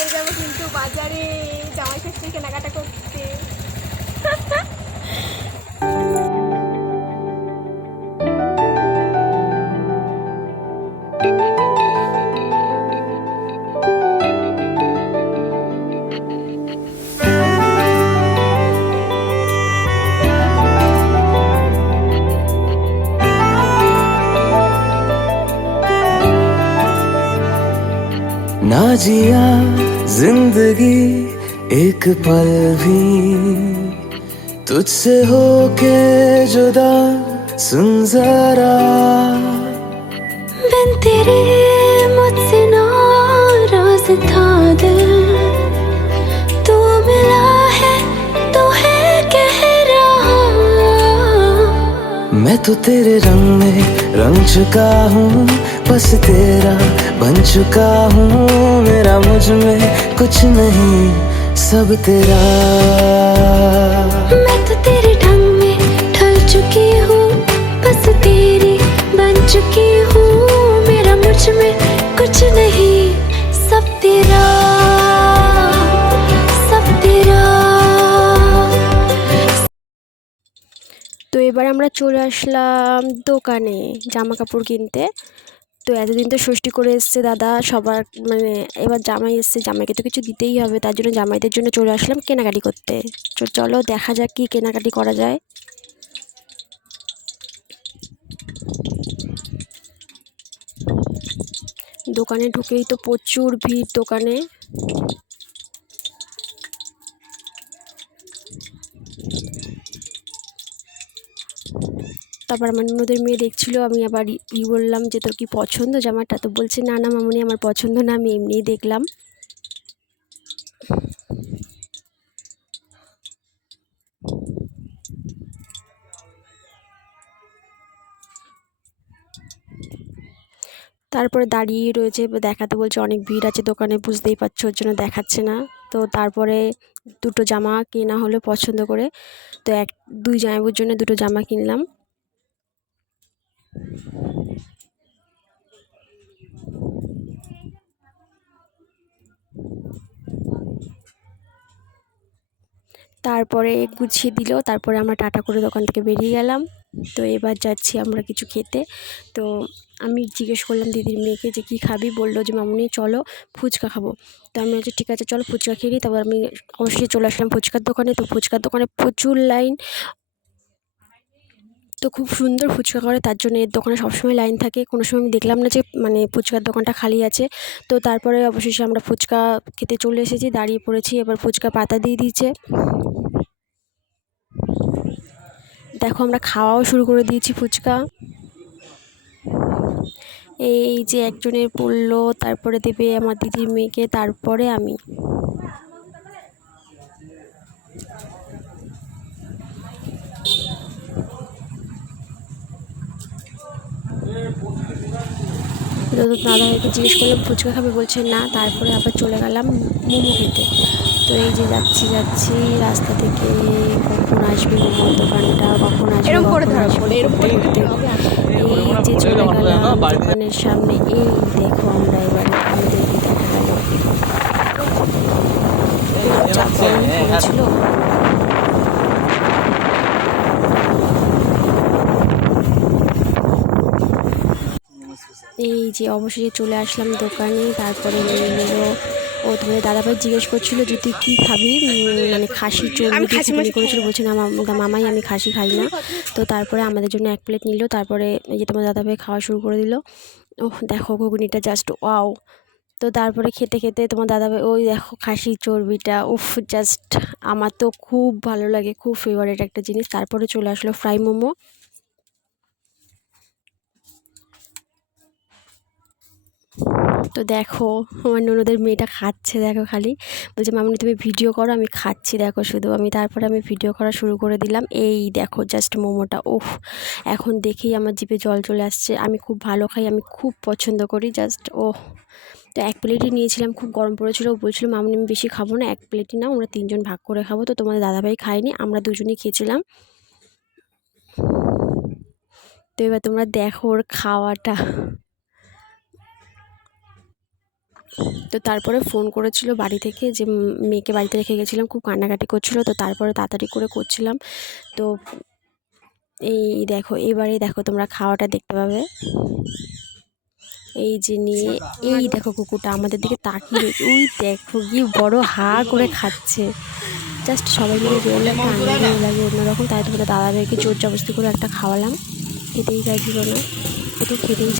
বাজারে যাবো কিন্তু বাজারে জামাই ষষ্ঠী কেনাকাটা করতে। ना जिया जिंदगी एक पल भी तुझसे होके जुदा, सुन जरा बिन तेरे मुझसे नाराज था दिल, तू मिला है तो है कह रहा। मैं तो तेरे रंग में रंग चुका हूँ, बस तेरा बन चुका हूँ। मेरा मुझ में कुछ नहीं, सब तेरा। मैं तो तेरे ढंग में ढल चुकी हूँ, बस तेरी बन चुकी हूँ। मेरा मुझ में कुछ नहीं, सब तेरा, सब तेरा। তো এবার আমরা চলে আসলাম দোকানে জামা কাপড় কিনতে। তো এতদিন তো ষষ্ঠী করে এসছে দাদা সবার, মানে এবার জামাই এসছে, জামাইকে তো কিছু দিতেই হবে, তার জন্য জামাইদের জন্য চলে আসলাম কেনাকাটি করতে। তো চলো দেখা যাক কি কেনাকাটি করা যায়। দোকানে ঢুকেই তো প্রচুর ভিড় দোকানে। তারপর আমার ননদের মেয়ে দেখছিল, আমি আবার বললাম যে তোর কি পছন্দ জামাটা? তো বলছে না না মামুনি আমার পছন্দ না, আমি এমনিই দেখলাম। তারপরে দাঁড়িয়ে রয়েছে, দেখাতে বলছে অনেক ভিড় আছে দোকানে, বুঝতেই পারছো, ওর জন্য দেখাচ্ছে না। তো তারপরে দুটো জামা কেনা হলো পছন্দ করে। তো দুই জামাইয়ের জন্য দুটো জামা কিনলাম। তারপরে গুছিয়ে দিল, তারপরে আমরা টাটা করে দোকান থেকে বেরিয়ে গেলাম। তো এবার যাচ্ছি আমরা কিছু খেতে। তো আমি জিজ্ঞেস করলাম দিদির মেয়েকে যে কী খাবি? বললো যে মামুনি চলো ফুচকা খাবো। তো আমি বলছি ঠিক আছে চলো ফুচকা খেয়ে নিই। তারপর আমি অবশ্যই চলে আসলাম ফুচকার দোকানে। তো ফুচকার দোকানে প্রচুর লাইন, তো খুব সুন্দর ফুচকা করে, তার জন্য এর দোকানে সবসময় লাইন থাকে। কোনো সময় আমি দেখলাম না যে মানে ফুচকার দোকানটা খালি আছে। তো তারপরে অবশেষে আমরা ফুচকা খেতে চলে এসেছি, দাঁড়িয়ে পড়েছি। এবার ফুচকা পাতা দিয়ে দিয়েছে, দেখো আমরা খাওয়াও শুরু করে দিয়েছি ফুচকা। এই যে একজনের পড়লো, তারপরে দেবে আমার দিদির মেয়েকে, তারপরে আমি। তো দাদাভাইকে জিজ্ঞেস করলাম ফুচকা খাবে, বলছে না। তারপরে আবার চলে গেলাম মোমো খেতে। তো এই যে যাচ্ছি রাস্তা থেকে, কখন আসবে মোমোর দোকানটা, কখন আসবে কখন আসবে ঘুরতে ঘুরতে এই যে চলে গেলাম দোকানের সামনে। এই দেখো আমরা এবার আমাদেরকে দেখা গেল যা গরম পড়েছিল। এই যে অবশেষে চলে আসলাম দোকানে। তারপরে নিয়ে নিল ও, তোমাদের দাদাভাই জিজ্ঞেস করছিল যে তুই কী খাবি, মানে খাসি চর্বি দিয়ে চিকেনি করেছিল। বলছে না মামাই আমি খাসি খাই না। তো তারপরে আমাদের জন্য এক প্লেট নিল। তারপরে এই যে তোমার দাদাভাই খাওয়া শুরু করে দিল। ওহ দেখো ঘুগনিটা জাস্ট ওয়াও। তো তারপরে খেতে খেতে তোমার দাদাভাই ওই দেখো খাসি চর্বিটা, উফ জাস্ট আমার তো খুব ভালো লাগে, খুব ফেভারিট একটা জিনিস। তারপরে চলে আসলো ফ্রাই মোমো। তো দেখো আমার ননদের মেয়েটা খাচ্ছে, দেখো খালি বলছে মামনি তুমি ভিডিও করো, আমি খাচ্ছি দেখো শুধু। তারপরে আমি ভিডিও করা শুরু করে দিলাম। এই দেখো জাস্ট মোমোটা, ওফ এখন দেখেই আমার জিভে জল চলে আসছে। আমি খুব ভালো খাই, আমি খুব পছন্দ করি জাস্ট ওহ। তো এক প্লেটই নিয়েছিলাম, খুব গরম পড়েছিল। ও বলছিল মামনি আমি বেশি খাবো না, এক প্লেটই না, আমরা তিনজন ভাগ করে খাবো। তো তোমাদের দাদাভাই খায়নি, আমরা দুজনেই খেয়েছিলাম। তো এবার তোমরা দেখো ওর খাওয়াটা। তো তারপরে ফোন করেছিল বাড়ি থেকে যে মেয়েকে বাড়িতে রেখে গেছিলাম, খুব কান্নাকাটি করছিলো, তো তারপরে তাড়াতাড়ি করে করছিলাম। তো এই দেখো, এবারে দেখো তোমরা খাওয়াটা দেখতে পাবে। এই যে নিয়ে এই দেখো কুকুরটা আমাদের দিকে তাকিয়ে রয়েছে, ওই দেখো কি বড় হা করে খাচ্ছে। জাস্ট সবাই মিলে বেরোলে একটা আনন্দ লাগে অন্যরকম। তাই তোমাদের দাদাভাইকে জোর জবরদস্তি করে একটা খাওয়ালাম, খেতেই চাইছিল না, ও তো খেতেই